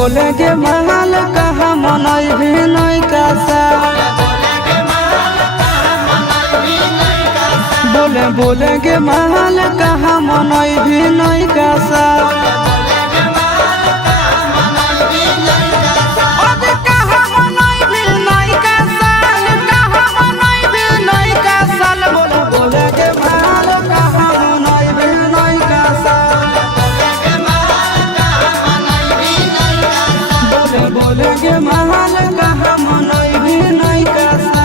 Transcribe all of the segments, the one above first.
बोले के महल कहाँ मनई भी नहीं कासा बोले के महल कहाँ मनई भी नहीं कासा बोले के महल कहाँ मनई भी नहीं कासा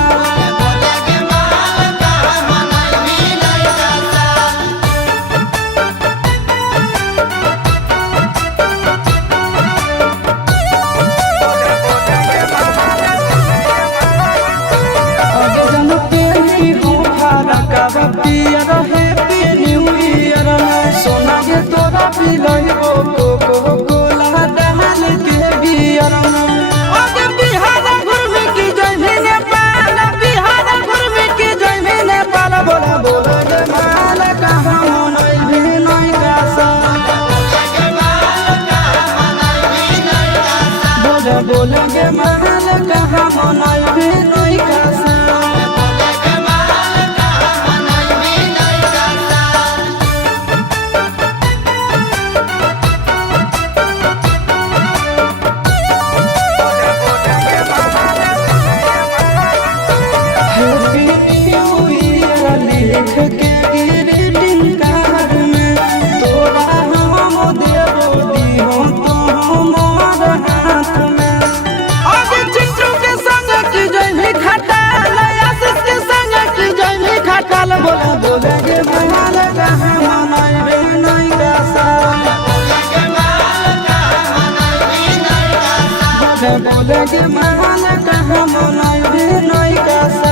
पियर हैप्पी न्यू ईयर सोना के तोरा पिलई कोला डाल के बियर बिहार घूमे की जइबे नेपाल बिहार घूमे की जइबे नेपाल बोला बोले के महल कहाँ मनई भी नहीं कासा बोले के महल कहाँ मनई भी नहीं कासा लिख के ग्रीटिंग कार्ड में तोरा हम देबो दिहो तो हमार हाथ में आज चिट्टू के संग की जइबे खटाल आशीष के संग की जइबे खटाल बोले के महल कहाँ मनई भी नहीं कासा बोले के महल कहाँ मनई भी नहीं कासा।